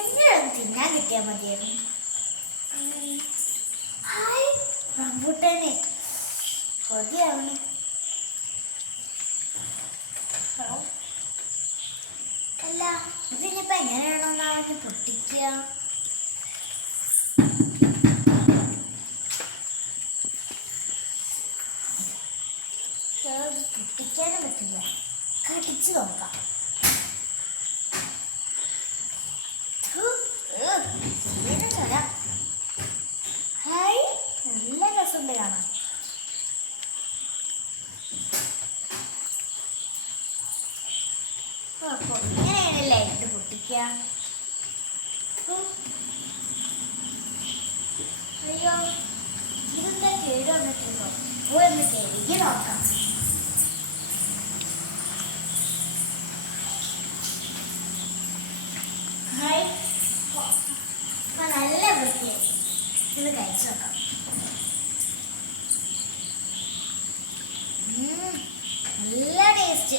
എന്തെങ്കിലും തിന്നാൻ കിട്ടിയാൽ മതിയായിരുന്നു. ഹായ് റംബൂട്ടാനെ കൊതിയാവണേ. അല്ല ഇതിനിപ്പോ എങ്ങനെയാണോന്നാണ് പൊട്ടിക്കുക? പൊട്ടിക്കാനും പറ്റില്ല, കടിച്ചു നോക്കാം. ഹായ് നല്ല രസമുണ്ട് കാണാൻ. അപ്പൊ ഇങ്ങനെയാണല്ലേ ഇത് പൊട്ടിക്കുക. അയ്യോ ഇതെന്താ കേട് വന്നിട്ടുണ്ടോ? ഒന്ന് കഴുകി നോക്കാം. ഹായ് നല്ല വൃത്തിയായി. ഇത് കഴിച്ചു നോക്കാം. നല്ല ടേസ്റ്റ്.